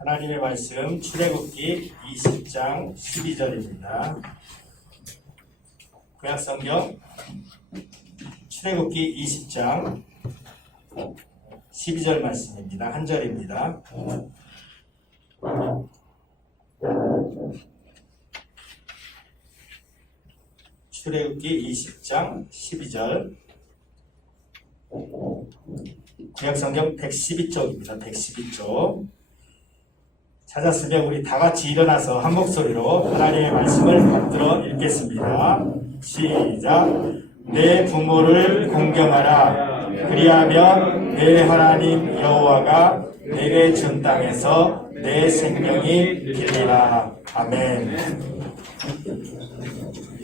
하나님의 말씀 출애굽기 20장 12절입니다. 구약성경 출애굽기 20장 12절 말씀입니다. 한 절입니다. 출애굽기 20장 12절 구약성경 112쪽입니다. 112쪽 찾았으면 우리 다같이 일어나서 한 목소리로 하나님의 말씀을 받들어 읽겠습니다. 시작. 내 부모를 공경하라. 그리하면 내 하나님 여호와가 내게 준 땅에서 내 생명이 길리라. 아멘.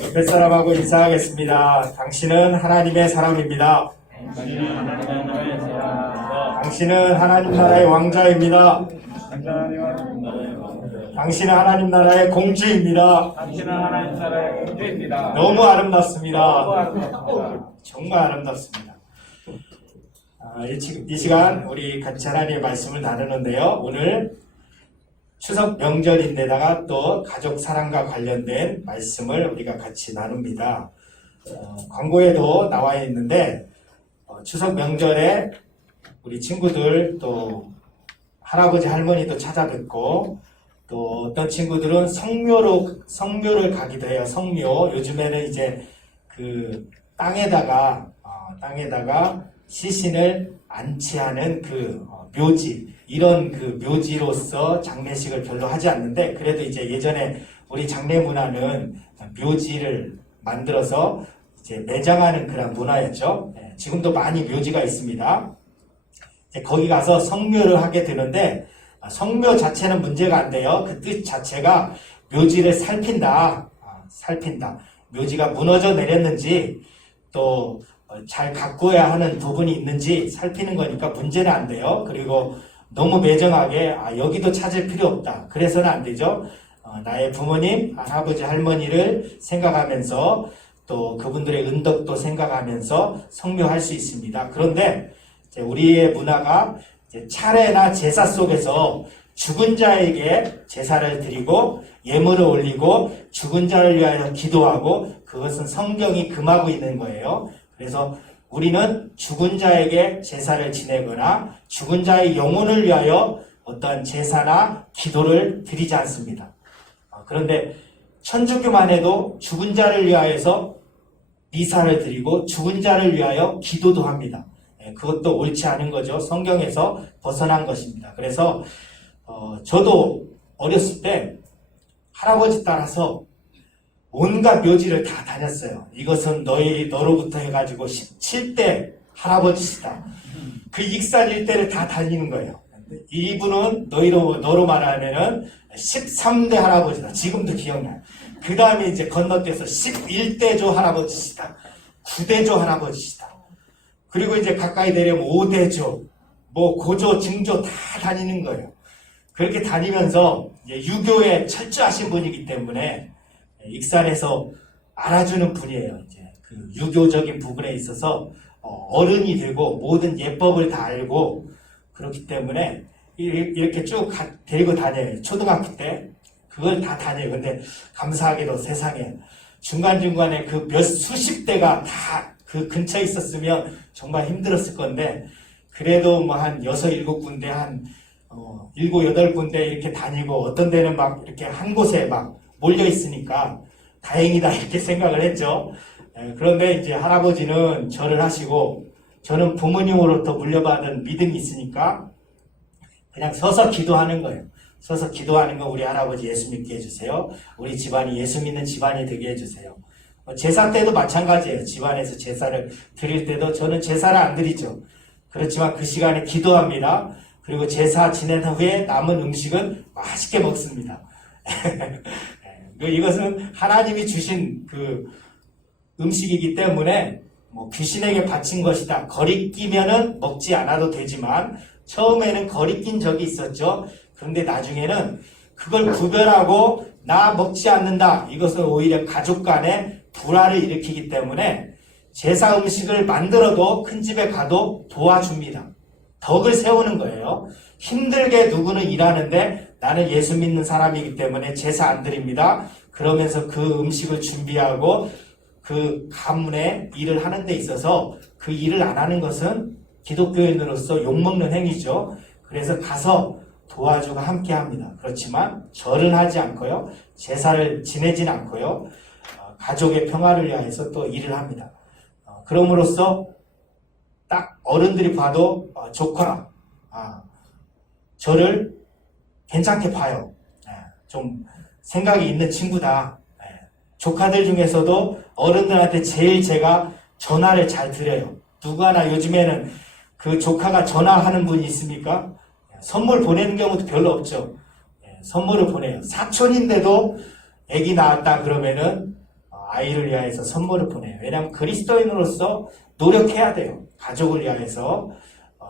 옆에 사람하고 인사하겠습니다. 당신은 하나님의 사람입니다. 당신은 하나님 나라의 왕자입니다. 당신은 하나님 나라의 공주입니다. 당신은 하나님 나라의 공주입니다. 너무 아름답습니다. 정말 아름답습니다. 이 시간 우리 같이 하나님의 말씀을 나누는데요. 오늘 추석 명절인데다가 또 가족 사랑과 관련된 말씀을 우리가 같이 나눕니다. 광고에도 나와 있는데 추석 명절에 우리 친구들 또 할아버지 할머니도 찾아뵙고 또 어떤 친구들은 성묘를 가기도 해요. 성묘. 요즘에는 이제 그 땅에다가 시신을 안치하는 그 묘지, 이런 그 묘지로서 장례식을 별로 하지 않는데, 그래도 이제 예전에 우리 장례 문화는 묘지를 만들어서 이제 매장하는 그런 문화였죠. 지금도 많이 묘지가 있습니다. 거기 가서 성묘를 하게 되는데, 성묘 자체는 문제가 안 돼요. 그 뜻 자체가 묘지를 살핀다. 묘지가 무너져 내렸는지 또 잘 가꾸어야 하는 부분이 있는지 살피는 거니까 문제는 안 돼요. 그리고 너무 매정하게 여기도 찾을 필요 없다. 그래서는 안 되죠. 나의 부모님, 할아버지, 할머니를 생각하면서 또 그분들의 은덕도 생각하면서 성묘할 수 있습니다. 그런데 우리의 문화가 차례나 제사 속에서 죽은 자에게 제사를 드리고 예물을 올리고 죽은 자를 위하여 기도하고, 그것은 성경이 금하고 있는 거예요. 그래서 우리는 죽은 자에게 제사를 지내거나 죽은 자의 영혼을 위하여 어떤 제사나 기도를 드리지 않습니다. 그런데 천주교만 해도 죽은 자를 위하여서 미사를 드리고 죽은 자를 위하여 기도도 합니다. 그것도 옳지 않은 거죠. 성경에서 벗어난 것입니다. 그래서 저도 어렸을 때 할아버지 따라서 온갖 묘지를 다 다녔어요. 이것은 너로부터 해가지고 17대 할아버지시다. 그 익산 일대를 다 다니는 거예요. 이분은 너로 말하면은 13대 할아버지다. 지금도 기억나요. 그 다음에 이제 건너뛰어서 11대조 할아버지시다. 9대조 할아버지시다. 그리고 이제 가까이 내려면 5대조, 고조, 증조 다 다니는 거예요. 그렇게 다니면서 유교에 철저하신 분이기 때문에 익산에서 알아주는 분이에요. 이제 그 유교적인 부분에 있어서 어른이 되고 모든 예법을 다 알고, 그렇기 때문에 이렇게 쭉 데리고 다녀요. 초등학교 때 그걸 다 다녀요. 근데 감사하게도 세상에 중간중간에 그 수십 대가 다 그 근처에 있었으면 정말 힘들었을 건데, 그래도 한 6, 7군데, 한 7, 8군데 이렇게 다니고, 어떤 데는 막 이렇게 한 곳에 막 몰려 있으니까 다행이다 이렇게 생각을 했죠. 그런데 이제 할아버지는 절을 하시고, 저는 부모님으로부터 물려받은 믿음이 있으니까 그냥 서서 기도하는 거예요. 서서 기도하는 거, 우리 할아버지 예수 믿게 해주세요. 우리 집안이 예수 믿는 집안이 되게 해주세요. 제사 때도 마찬가지예요. 집안에서 제사를 드릴 때도 저는 제사를 안 드리죠. 그렇지만 그 시간에 기도합니다. 그리고 제사 지낸 후에 남은 음식은 맛있게 먹습니다. 이것은 하나님이 주신 그 음식이기 때문에 귀신에게 바친 것이다. 거리끼면은 먹지 않아도 되지만, 처음에는 거리낀 적이 있었죠. 그런데 나중에는 그걸 구별하고 나 먹지 않는다. 이것은 오히려 가족 간에 불화를 일으키기 때문에 제사 음식을 만들어도 큰 집에 가도 도와줍니다. 덕을 세우는 거예요. 힘들게 누구는 일하는데 나는 예수 믿는 사람이기 때문에 제사 안 드립니다. 그러면서 그 음식을 준비하고 그 가문의 일을 하는 데 있어서 그 일을 안 하는 것은 기독교인으로서 욕먹는 행위죠. 그래서 가서 도와주고 함께 합니다. 그렇지만 절은 하지 않고요. 제사를 지내진 않고요. 가족의 평화를 위해서 또 일을 합니다. 그럼으로써 딱 어른들이 봐도 조카, 저를 괜찮게 봐요. 좀 생각이 있는 친구다. 조카들 중에서도 어른들한테 제일 제가 전화를 잘 드려요. 누구 하나 요즘에는 그 조카가 전화하는 분이 있습니까? 선물 보내는 경우도 별로 없죠. 선물을 보내요. 사촌인데도 아기 낳았다 그러면은 아이를 위해서 선물을 보내요. 왜냐하면 그리스도인으로서 노력해야 돼요. 가족을 위해서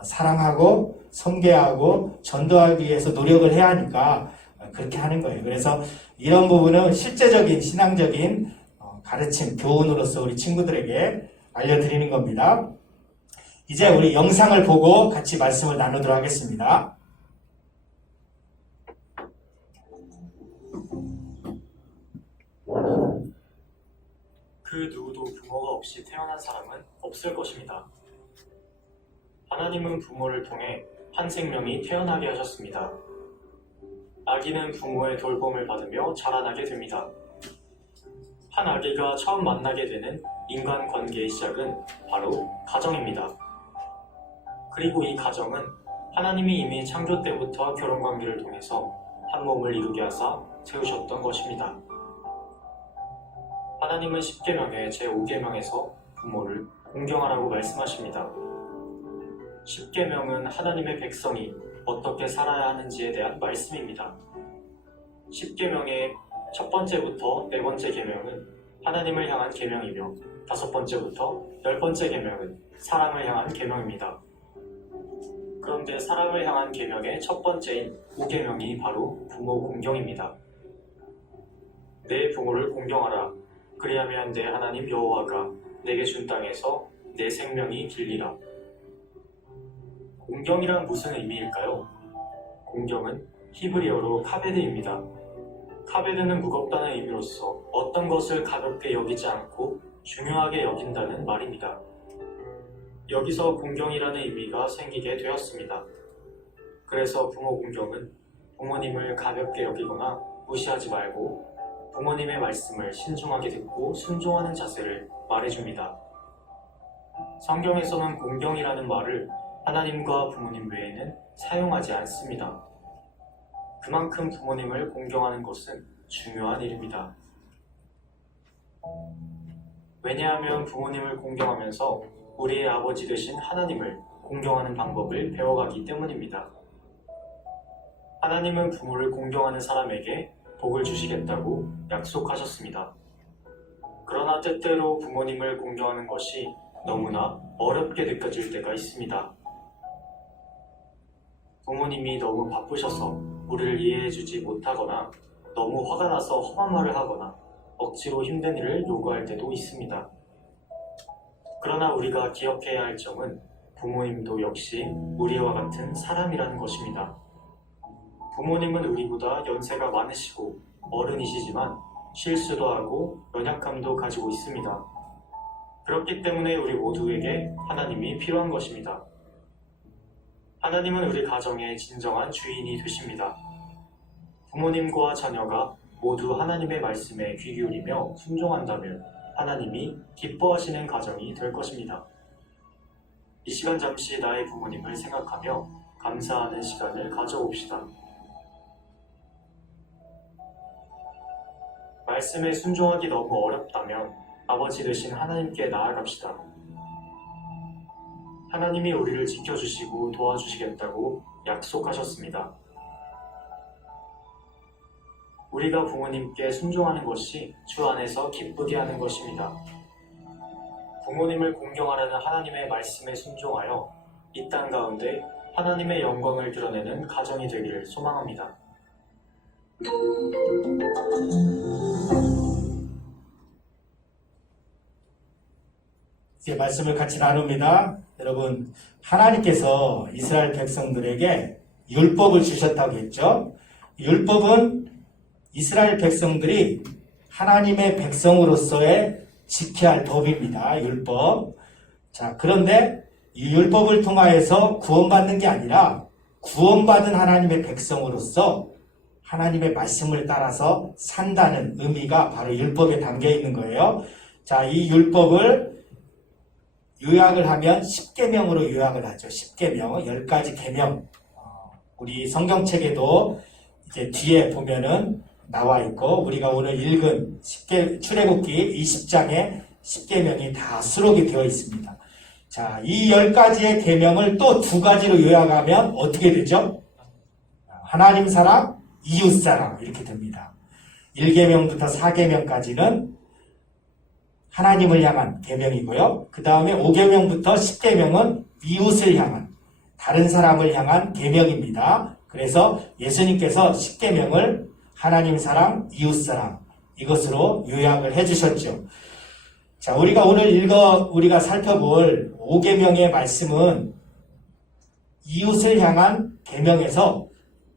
사랑하고 섬겨하고 전도하기 위해서 노력을 해야 하니까 그렇게 하는 거예요. 그래서 이런 부분은 실제적인 신앙적인 가르침, 교훈으로서 우리 친구들에게 알려드리는 겁니다. 이제 우리 영상을 보고 같이 말씀을 나누도록 하겠습니다. 그 누구도 부모가 없이 태어난 사람은 없을 것입니다. 하나님은 부모를 통해 한 생명이 태어나게 하셨습니다. 아기는 부모의 돌봄을 받으며 자라나게 됩니다. 한 아기가 처음 만나게 되는 인간관계의 시작은 바로 가정입니다. 그리고 이 가정은 하나님이 이미 창조 때부터 결혼관계를 통해서 한 몸을 이루게 하사 세우셨던 것입니다. 하나님은 10계명의 제5계명에서 부모를 공경하라고 말씀하십니다. 10계명은 하나님의 백성이 어떻게 살아야 하는지에 대한 말씀입니다. 10계명의 첫 번째부터 네 번째 계명은 하나님을 향한 계명이며 다섯 번째부터 열 번째 계명은 사랑을 향한 계명입니다. 그런데 사랑을 향한 계명의 첫 번째인 5계명이 바로 부모 공경입니다. 내 부모를 공경하라. 그리하면 내 하나님 여호와가 내게 준 땅에서 내 생명이 길리라. 공경이란 무슨 의미일까요? 공경은 히브리어로 카베드입니다. 카베드는 무겁다는 의미로서 어떤 것을 가볍게 여기지 않고 중요하게 여긴다는 말입니다. 여기서 공경이라는 의미가 생기게 되었습니다. 그래서 부모 공경은 부모님을 가볍게 여기거나 무시하지 말고 부모님의 말씀을 신중하게 듣고 순종하는 자세를 말해줍니다. 성경에서는 공경이라는 말을 하나님과 부모님 외에는 사용하지 않습니다. 그만큼 부모님을 공경하는 것은 중요한 일입니다. 왜냐하면 부모님을 공경하면서 우리의 아버지 되신 하나님을 공경하는 방법을 배워가기 때문입니다. 하나님은 부모를 공경하는 사람에게 복을 주시겠다고 약속하셨습니다. 그러나 때때로 부모님을 공경하는 것이 너무나 어렵게 느껴질 때가 있습니다. 부모님이 너무 바쁘셔서 우리를 이해해주지 못하거나 너무 화가 나서 험한 말을 하거나 억지로 힘든 일을 요구할 때도 있습니다. 그러나 우리가 기억해야 할 점은 부모님도 역시 우리와 같은 사람이라는 것입니다. 부모님은 우리보다 연세가 많으시고 어른이시지만 실수도 하고 연약함도 가지고 있습니다. 그렇기 때문에 우리 모두에게 하나님이 필요한 것입니다. 하나님은 우리 가정의 진정한 주인이 되십니다. 부모님과 자녀가 모두 하나님의 말씀에 귀 기울이며 순종한다면 하나님이 기뻐하시는 가정이 될 것입니다. 이 시간 잠시 나의 부모님을 생각하며 감사하는 시간을 가져봅시다. 말씀에 순종하기 너무 어렵다면 아버지 되신 하나님께 나아갑시다. 하나님이 우리를 지켜주시고 도와주시겠다고 약속하셨습니다. 우리가 부모님께 순종하는 것이 주 안에서 기쁘게 하는 것입니다. 부모님을 공경하라는 하나님의 말씀에 순종하여 이 땅 가운데 하나님의 영광을 드러내는 가정이 되기를 소망합니다. 이제 말씀을 같이 나눕니다. 여러분, 하나님께서 이스라엘 백성들에게 율법을 주셨다고 했죠. 율법은 이스라엘 백성들이 하나님의 백성으로서의 지켜야 할 법입니다. 율법. 자, 그런데 이 율법을 통하여서 구원받는 게 아니라 구원받은 하나님의 백성으로서 하나님의 말씀을 따라서 산다는 의미가 바로 율법에 담겨 있는 거예요. 자, 이 율법을 요약을 하면 10계명으로 요약을 하죠. 10계명, 10가지 계명. 우리 성경책에도 이제 뒤에 보면은 나와 있고, 우리가 오늘 읽은 출애굽기 20장에 10계명이 다 수록이 되어 있습니다. 자, 이 10가지의 계명을 또 2가지로 요약하면 어떻게 되죠? 하나님 사랑, 이웃 사랑 이렇게 됩니다. 1계명부터 4계명까지는 하나님을 향한 계명이고요. 그 다음에 5계명부터 10계명은 이웃을 향한, 다른 사람을 향한 계명입니다. 그래서 예수님께서 10계명을 하나님 사랑, 이웃 사랑 이것으로 요약을 해주셨죠. 자, 우리가 오늘 우리가 살펴볼 5계명의 말씀은 이웃을 향한 계명에서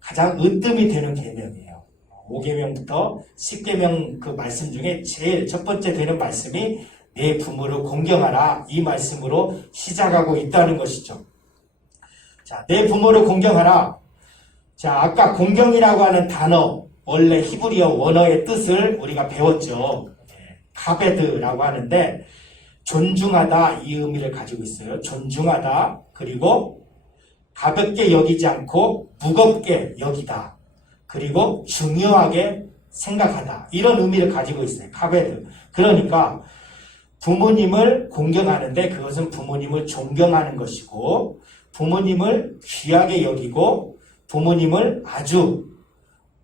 가장 으뜸이 되는 계명이에요. 5계명부터 10계명 그 말씀 중에 제일 첫 번째 되는 말씀이 내 부모를 공경하라, 이 말씀으로 시작하고 있다는 것이죠. 자, 내 부모를 공경하라. 자, 아까 공경이라고 하는 단어, 원래 히브리어 원어의 뜻을 우리가 배웠죠. 카베드라고 하는데 존중하다 이 의미를 가지고 있어요. 존중하다, 그리고 가볍게 여기지 않고 무겁게 여기다, 그리고 중요하게 생각하다, 이런 의미를 가지고 있어요. 카베드. 그러니까 부모님을 공경하는데 그것은 부모님을 존경하는 것이고, 부모님을 귀하게 여기고, 부모님을 아주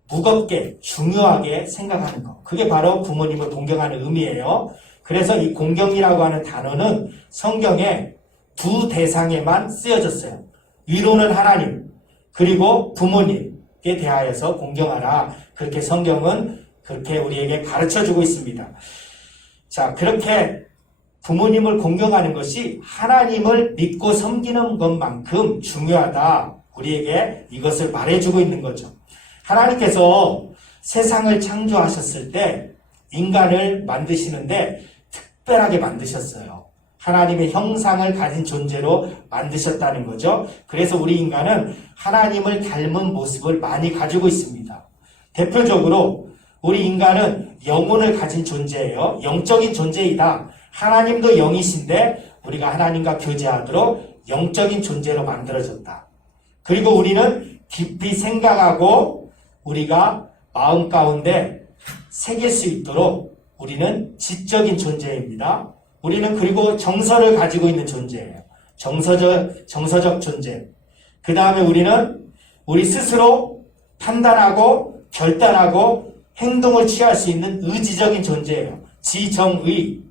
무겁게 중요하게 생각하는 것, 그게 바로 부모님을 공경하는 의미예요. 그래서 이 공경이라고 하는 단어는 성경에 2 대상에만 쓰여졌어요. 위로는 하나님, 그리고 부모님에 대하여서 공경하라, 그렇게 성경은 그렇게 우리에게 가르쳐주고 있습니다. 자, 그렇게 부모님을 공경하는 것이 하나님을 믿고 섬기는 것만큼 중요하다, 우리에게 이것을 말해주고 있는 거죠. 하나님께서 세상을 창조하셨을 때 인간을 만드시는데 특별하게 만드셨어요. 하나님의 형상을 가진 존재로 만드셨다는 거죠. 그래서 우리 인간은 하나님을 닮은 모습을 많이 가지고 있습니다. 대표적으로 우리 인간은 영혼을 가진 존재예요. 영적인 존재이다. 하나님도 영이신데 우리가 하나님과 교제하도록 영적인 존재로 만들어졌다. 그리고 우리는 깊이 생각하고 우리가 마음 가운데 새길 수 있도록 우리는 지적인 존재입니다. 우리는 그리고 정서를 가지고 있는 존재예요. 정서적 존재. 그 다음에 우리는 우리 스스로 판단하고 결단하고 행동을 취할 수 있는 의지적인 존재예요. 지정의.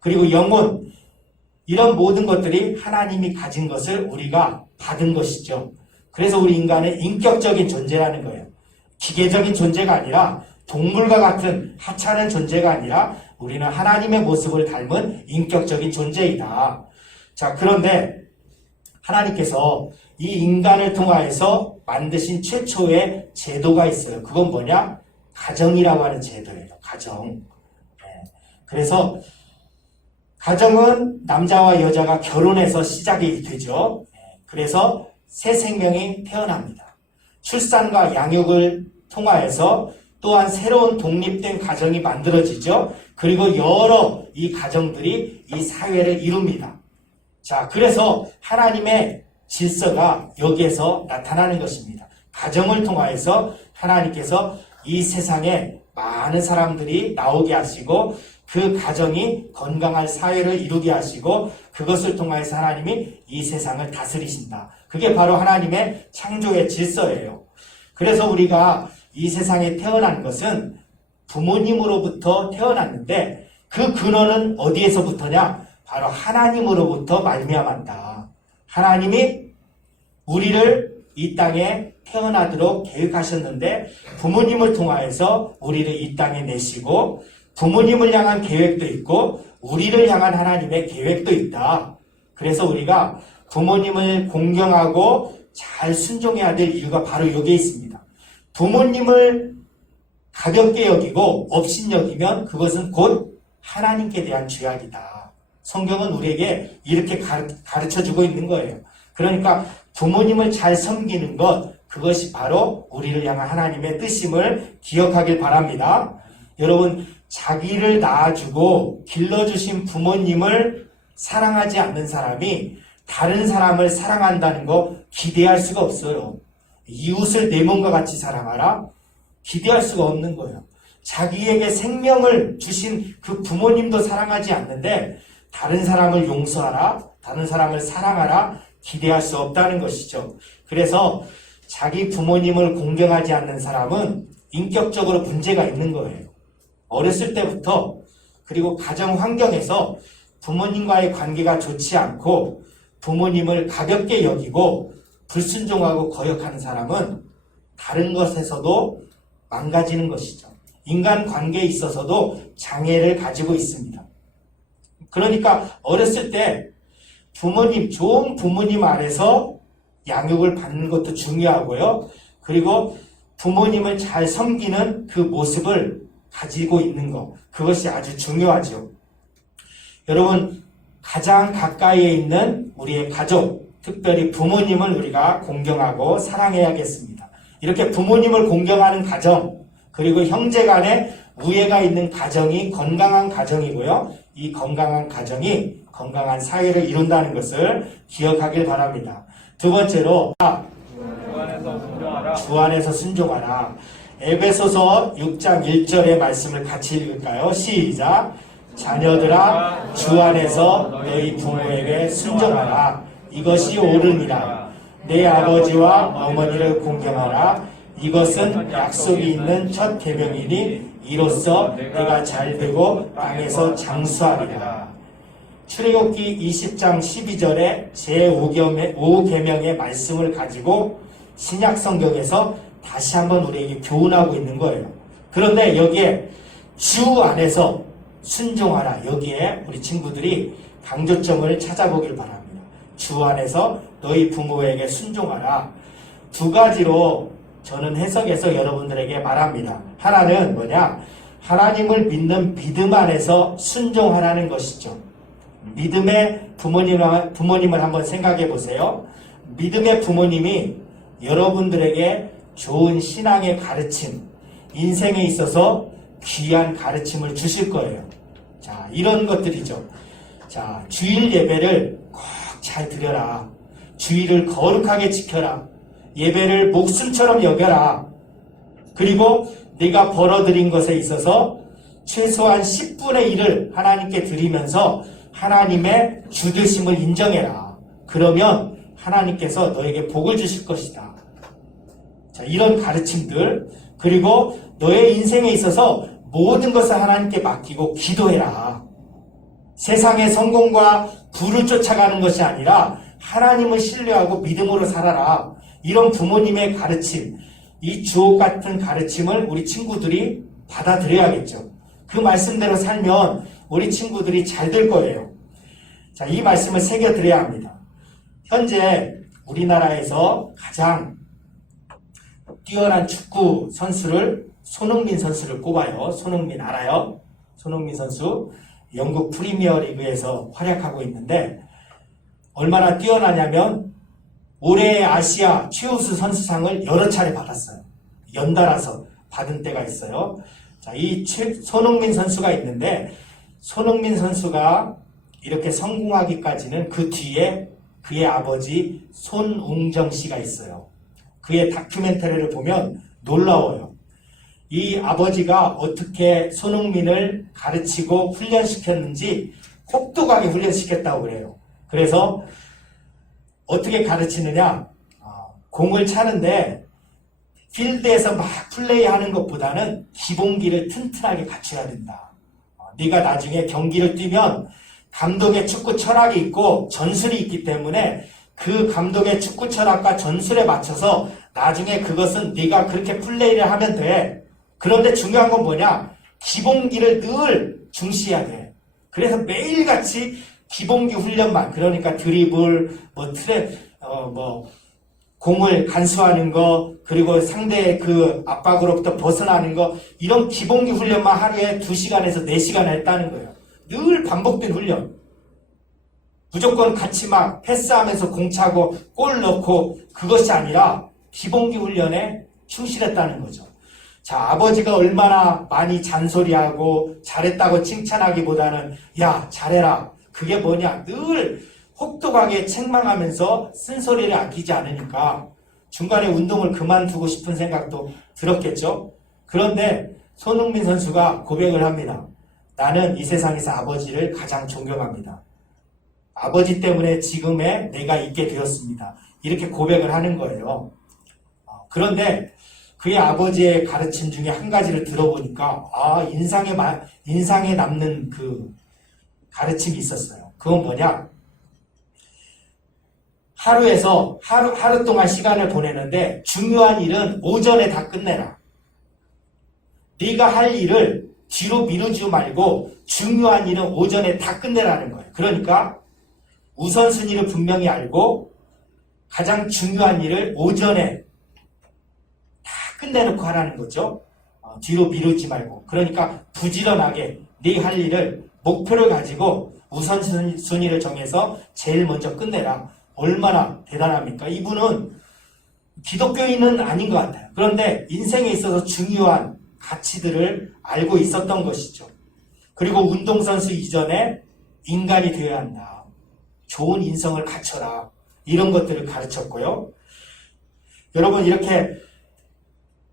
그리고 영혼. 이런 모든 것들이 하나님이 가진 것을 우리가 받은 것이죠. 그래서 우리 인간은 인격적인 존재라는 거예요. 기계적인 존재가 아니라, 동물과 같은 하찮은 존재가 아니라 우리는 하나님의 모습을 닮은 인격적인 존재이다. 자, 그런데 하나님께서 이 인간을 통하여서 만드신 최초의 제도가 있어요. 그건 뭐냐? 가정이라고 하는 제도예요. 가정. 그래서 가정은 남자와 여자가 결혼해서 시작이 되죠. 그래서 새 생명이 태어납니다. 출산과 양육을 통하여서 또한 새로운 독립된 가정이 만들어지죠. 그리고 여러 이 가정들이 이 사회를 이룹니다. 자, 그래서 하나님의 질서가 여기에서 나타나는 것입니다. 가정을 통하여서 하나님께서 이 세상에 많은 사람들이 나오게 하시고 그 가정이 건강한 사회를 이루게 하시고 그것을 통하여서 하나님이 이 세상을 다스리신다. 그게 바로 하나님의 창조의 질서예요. 그래서 우리가 이 세상에 태어난 것은 부모님으로부터 태어났는데 그 근원은 어디에서부터냐? 바로 하나님으로부터 말미암았다. 하나님이 우리를 이 땅에 태어나도록 계획하셨는데 부모님을 통하여서 우리를 이 땅에 내시고 부모님을 향한 계획도 있고 우리를 향한 하나님의 계획도 있다. 그래서 우리가 부모님을 공경하고 잘 순종해야 될 이유가 바로 여기에 있습니다. 부모님을 가볍게 여기고 업신여기면 그것은 곧 하나님께 대한 죄악이다. 성경은 우리에게 이렇게 가르쳐주고 있는 거예요. 그러니까 부모님을 잘 섬기는 것, 그것이 바로 우리를 향한 하나님의 뜻임을 기억하길 바랍니다. 여러분, 자기를 낳아주고 길러주신 부모님을 사랑하지 않는 사람이 다른 사람을 사랑한다는 거 기대할 수가 없어요. 이웃을 내 몸과 같이 사랑하라? 기대할 수가 없는 거예요. 자기에게 생명을 주신 그 부모님도 사랑하지 않는데 다른 사람을 용서하라, 다른 사람을 사랑하라 기대할 수 없다는 것이죠. 그래서 자기 부모님을 공경하지 않는 사람은 인격적으로 문제가 있는 거예요. 어렸을 때부터 그리고 가정 환경에서 부모님과의 관계가 좋지 않고 부모님을 가볍게 여기고 불순종하고 거역하는 사람은 다른 것에서도 망가지는 것이죠. 인간관계에 있어서도 장애를 가지고 있습니다. 그러니까 어렸을 때 부모님, 좋은 부모님 아래서 양육을 받는 것도 중요하고요. 그리고 부모님을 잘 섬기는 그 모습을 가지고 있는 것, 그것이 아주 중요하죠. 여러분, 가장 가까이에 있는 우리의 가족, 특별히 부모님을 우리가 공경하고 사랑해야겠습니다. 이렇게 부모님을 공경하는 가정, 그리고 형제 간에 우애가 있는 가정이 건강한 가정이고요. 이 건강한 가정이 건강한 사회를 이룬다는 것을 기억하길 바랍니다. 두 번째로 주 안에서 순종하라. 에베소서 6장 1절의 말씀을 같이 읽을까요? 시작! 자녀들아 주 안에서 너희 부모에게 순종하라. 이것이 옳으니라. 내 아버지와 어머니를 공경하라. 이것은 약속이 있는 첫 계명이니 이로써 내가 잘되고 땅에서 장수하리라. 출애굽기 20장 12절의 제5계명의 말씀을 가지고 신약 성경에서 다시 한번 우리에게 교훈하고 있는 거예요. 그런데 여기에 주 안에서 순종하라. 여기에 우리 친구들이 강조점을 찾아보길 바랍니다. 주 안에서 너희 부모에게 순종하라. 두 가지로 저는 해석해서 여러분들에게 말합니다. 하나는 뭐냐? 하나님을 믿는 믿음 안에서 순종하라는 것이죠. 믿음의 부모님을 한번 생각해 보세요. 믿음의 부모님이 여러분들에게 좋은 신앙의 가르침, 인생에 있어서 귀한 가르침을 주실 거예요. 자, 이런 것들이죠. 자, 주일 예배를 꼭 잘 드려라. 주일을 거룩하게 지켜라. 예배를 목숨처럼 여겨라. 그리고 네가 벌어들인 것에 있어서 최소한 10분의 1을 하나님께 드리면서 하나님의 주되심을 인정해라. 그러면 하나님께서 너에게 복을 주실 것이다. 자, 이런 가르침들, 그리고 너의 인생에 있어서 모든 것을 하나님께 맡기고 기도해라. 세상의 성공과 부를 쫓아가는 것이 아니라 하나님을 신뢰하고 믿음으로 살아라. 이런 부모님의 가르침, 이 주옥 같은 가르침을 우리 친구들이 받아들여야겠죠. 그 말씀대로 살면 우리 친구들이 잘 될 거예요. 자, 이 말씀을 새겨드려야 합니다. 현재 우리나라에서 가장 뛰어난 축구 선수를 손흥민 선수를 꼽아요. 손흥민 알아요? 손흥민 선수 영국 프리미어리그에서 활약하고 있는데 얼마나 뛰어나냐면 올해의 아시아 최우수 선수상을 여러 차례 받았어요. 연달아서 받은 때가 있어요. 자, 이 손흥민 선수가 있는데 손흥민 선수가 이렇게 성공하기까지는 그 뒤에 그의 아버지 손웅정 씨가 있어요. 그의 다큐멘터리를 보면 놀라워요. 이 아버지가 어떻게 손흥민을 가르치고 훈련시켰는지 혹독하게 훈련시켰다고 그래요. 그래서 어떻게 가르치느냐? 공을 차는데 필드에서 막 플레이하는 것보다는 기본기를 튼튼하게 갖춰야 된다. 네가 나중에 경기를 뛰면 감독의 축구 철학이 있고 전술이 있기 때문에 그 감독의 축구 철학과 전술에 맞춰서 나중에 그것은 네가 그렇게 플레이를 하면 돼. 그런데 중요한 건 뭐냐? 기본기를 늘 중시해야 돼. 그래서 매일같이 기본기 훈련만, 그러니까 드리블, 공을 간수하는 거, 그리고 상대의 그 압박으로부터 벗어나는 거, 이런 기본기 훈련만 하루에 2시간에서 4시간 했다는 거예요. 늘 반복된 훈련. 무조건 같이 막 패스하면서 공 차고 골 넣고, 그것이 아니라 기본기 훈련에 충실했다는 거죠. 자, 아버지가 얼마나 많이 잔소리하고 잘했다고 칭찬하기보다는 야, 잘해라. 그게 뭐냐? 늘 혹독하게 책망하면서 쓴소리를 아끼지 않으니까 중간에 운동을 그만두고 싶은 생각도 들었겠죠. 그런데 손흥민 선수가 고백을 합니다. 나는 이 세상에서 아버지를 가장 존경합니다. 아버지 때문에 지금의 내가 있게 되었습니다. 이렇게 고백을 하는 거예요. 그런데 그의 아버지의 가르침 중에 한 가지를 들어보니까 인상에 남는 그 가르침이 있었어요. 그건 뭐냐? 하루 동안 시간을 보내는데 중요한 일은 오전에 다 끝내라. 네가 할 일을 뒤로 미루지 말고 중요한 일은 오전에 다 끝내라는 거예요. 그러니까 우선순위를 분명히 알고 가장 중요한 일을 오전에 다 끝내놓고 하라는 거죠. 뒤로 미루지 말고. 그러니까 부지런하게 네 할 일을 목표를 가지고 우선순위를 정해서 제일 먼저 끝내라. 얼마나 대단합니까? 이분은 기독교인은 아닌 것 같아요. 그런데 인생에 있어서 중요한 가치들을 알고 있었던 것이죠. 그리고 운동선수 이전에 인간이 되어야 한다. 좋은 인성을 갖춰라. 이런 것들을 가르쳤고요. 여러분, 이렇게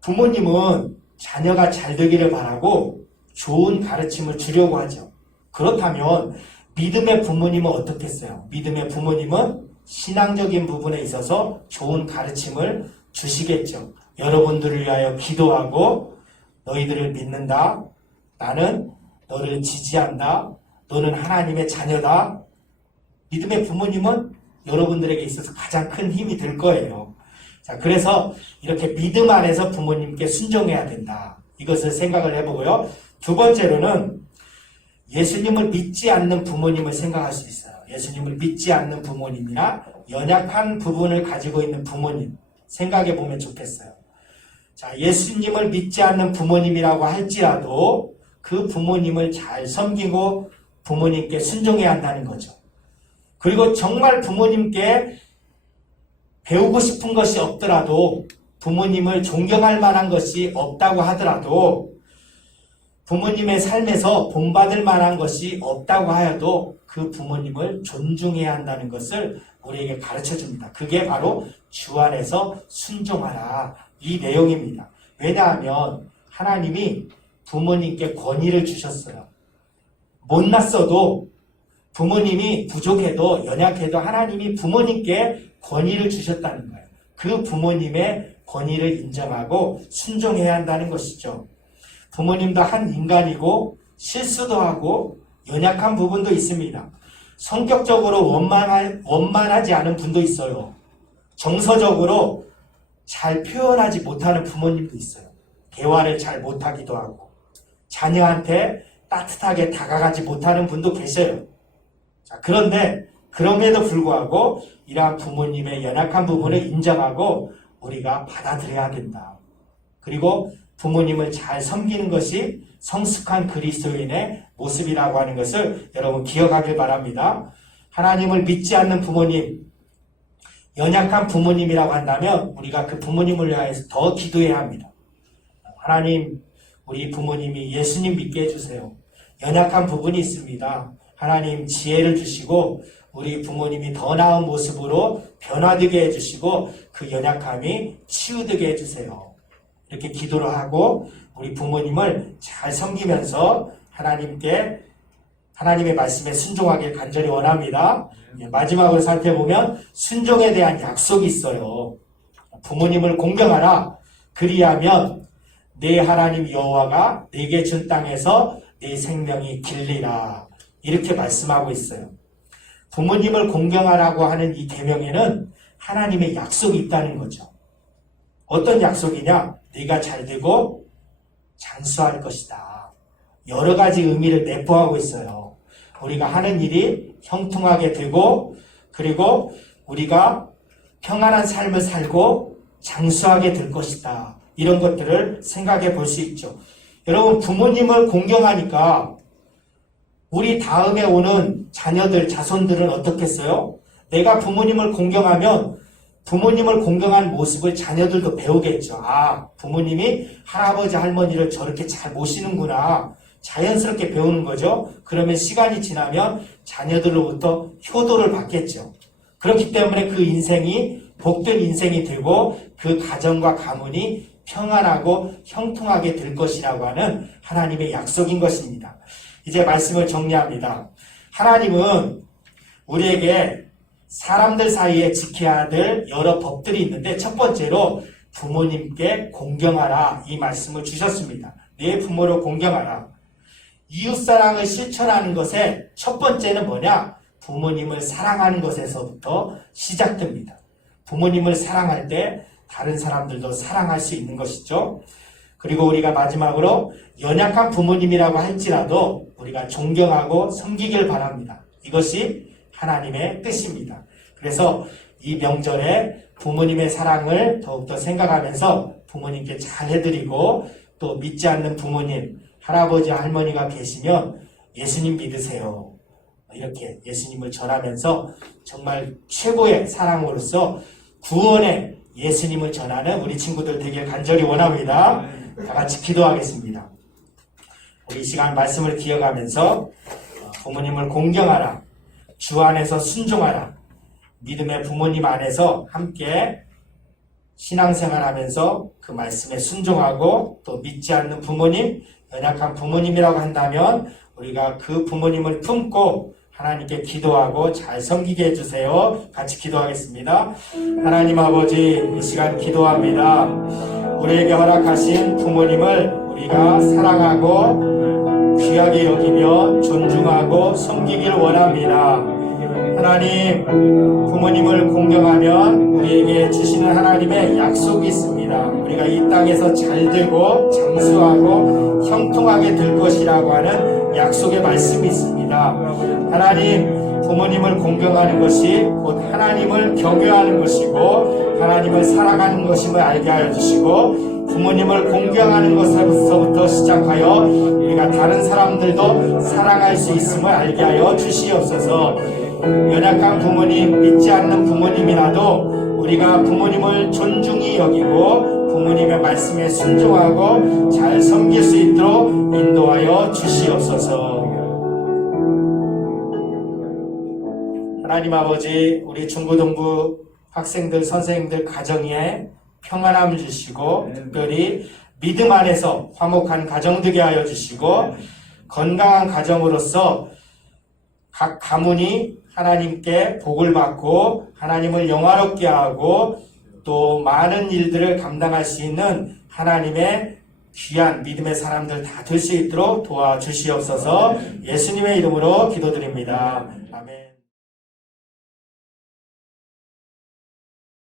부모님은 자녀가 잘 되기를 바라고 좋은 가르침을 주려고 하죠. 그렇다면 믿음의 부모님은 어떻겠어요? 믿음의 부모님은 신앙적인 부분에 있어서 좋은 가르침을 주시겠죠. 여러분들을 위하여 기도하고 너희들을 믿는다. 나는 너를 지지한다. 너는 하나님의 자녀다. 믿음의 부모님은 여러분들에게 있어서 가장 큰 힘이 될 거예요. 자, 그래서 이렇게 믿음 안에서 부모님께 순종해야 된다. 이것을 생각을 해보고요. 두 번째로는 예수님을 믿지 않는 부모님을 생각할 수 있어요. 예수님을 믿지 않는 부모님이나 연약한 부분을 가지고 있는 부모님 생각해 보면 좋겠어요. 자, 예수님을 믿지 않는 부모님이라고 할지라도 그 부모님을 잘 섬기고 부모님께 순종해야 한다는 거죠. 그리고 정말 부모님께 배우고 싶은 것이 없더라도 부모님을 존경할 만한 것이 없다고 하더라도 부모님의 삶에서 본받을 만한 것이 없다고 하여도 그 부모님을 존중해야 한다는 것을 우리에게 가르쳐 줍니다. 그게 바로 주 안에서 순종하라. 이 내용입니다. 왜냐하면 하나님이 부모님께 권위를 주셨어요. 못났어도 부모님이 부족해도 연약해도 하나님이 부모님께 권위를 주셨다는 거예요. 그 부모님의 권위를 인정하고 순종해야 한다는 것이죠. 부모님도 한 인간이고 실수도 하고 연약한 부분도 있습니다. 성격적으로 원만하지 않은 분도 있어요. 정서적으로 잘 표현하지 못하는 부모님도 있어요. 대화를 잘 못하기도 하고 자녀한테 따뜻하게 다가가지 못하는 분도 계셔요. 자, 그런데 그럼에도 불구하고 이러한 부모님의 연약한 부분을 인정하고 우리가 받아들여야 된다. 그리고 부모님을 잘 섬기는 것이 성숙한 그리스도인의 모습이라고 하는 것을 여러분 기억하길 바랍니다. 하나님을 믿지 않는 부모님, 연약한 부모님이라고 한다면 우리가 그 부모님을 위해서 더 기도해야 합니다. 하나님, 우리 부모님이 예수님 믿게 해주세요. 연약한 부분이 있습니다. 하나님 지혜를 주시고 우리 부모님이 더 나은 모습으로 변화되게 해주시고 그 연약함이 치유되게 해주세요. 이렇게 기도를 하고 우리 부모님을 잘 섬기면서 하나님의 말씀에 순종하길 간절히 원합니다. 마지막으로 살펴보면 순종에 대한 약속이 있어요. 부모님을 공경하라. 그리하면 내 하나님 여호와가 내게 준 땅에서 내 생명이 길리라. 이렇게 말씀하고 있어요. 부모님을 공경하라고 하는 이 계명에는 하나님의 약속이 있다는 거죠. 어떤 약속이냐? 네가 잘되고 장수할 것이다. 여러 가지 의미를 내포하고 있어요. 우리가 하는 일이 형통하게 되고 그리고 우리가 평안한 삶을 살고 장수하게 될 것이다. 이런 것들을 생각해 볼 수 있죠. 여러분 부모님을 공경하니까 우리 다음에 오는 자녀들, 자손들은 어떻겠어요? 내가 부모님을 공경하면 부모님을 공경한 모습을 자녀들도 배우겠죠. 아, 부모님이 할아버지, 할머니를 저렇게 잘 모시는구나. 자연스럽게 배우는 거죠. 그러면 시간이 지나면 자녀들로부터 효도를 받겠죠. 그렇기 때문에 그 인생이 복된 인생이 되고 그 가정과 가문이 평안하고 형통하게 될 것이라고 하는 하나님의 약속인 것입니다. 이제 말씀을 정리합니다. 하나님은 우리에게 사람들 사이에 지켜야 될 여러 법들이 있는데 첫 번째로 부모님께 공경하라 이 말씀을 주셨습니다. 내 부모를 공경하라. 이웃사랑을 실천하는 것의 첫 번째는 뭐냐? 부모님을 사랑하는 것에서부터 시작됩니다. 부모님을 사랑할 때 다른 사람들도 사랑할 수 있는 것이죠. 그리고 우리가 마지막으로 연약한 부모님이라고 할지라도 우리가 존경하고 섬기길 바랍니다. 이것이 하나님의 뜻입니다. 그래서 이 명절에 부모님의 사랑을 더욱더 생각하면서 부모님께 잘 해드리고 또 믿지 않는 부모님, 할아버지, 할머니가 계시면 예수님 믿으세요. 이렇게 예수님을 전하면서 정말 최고의 사랑으로서 구원의 예수님을 전하는 우리 친구들 되길 간절히 원합니다. 다 같이 기도하겠습니다. 우리 이 시간 말씀을 기억하면서 부모님을 공경하라. 주 안에서 순종하라. 믿음의 부모님 안에서 함께 신앙생활하면서 그 말씀에 순종하고 또 믿지 않는 부모님, 연약한 부모님이라고 한다면 우리가 그 부모님을 품고 하나님께 기도하고 잘 섬기게 해주세요. 같이 기도하겠습니다. 하나님 아버지, 이 시간 기도합니다. 우리에게 허락하신 부모님을 우리가 사랑하고 귀하게 여기며 존중하고 섬기길 원합니다. 하나님, 부모님을 공경하면 우리에게 주시는 하나님의 약속이 있습니다. 우리가 이 땅에서 잘 되고 장수하고 형통하게 될 것이라고 하는 약속의 말씀이 있습니다. 하나님, 부모님을 공경하는 것이 곧 하나님을 경외하는 것이고 하나님을 사랑하는 것임을 알게 하여 주시고 부모님을 공경하는 것에서부터 시작하여 우리가 다른 사람들도 사랑할 수 있음을 알게 하여 주시옵소서. 연약한 부모님, 믿지 않는 부모님이라도 우리가 부모님을 존중히 여기고 부모님의 말씀에 순종하고 잘 섬길 수 있도록 인도하여 주시옵소서. 하나님 아버지, 우리 중고등부 학생들, 선생님들 가정에 평안함을 주시고 특별히 믿음 안에서 화목한 가정 되게 하여 주시고 건강한 가정으로서 각 가문이 하나님께 복을 받고 하나님을 영화롭게 하고 또 많은 일들을 감당할 수 있는 하나님의 귀한 믿음의 사람들 다 될 수 있도록 도와주시옵소서. 예수님의 이름으로 기도드립니다. 아멘.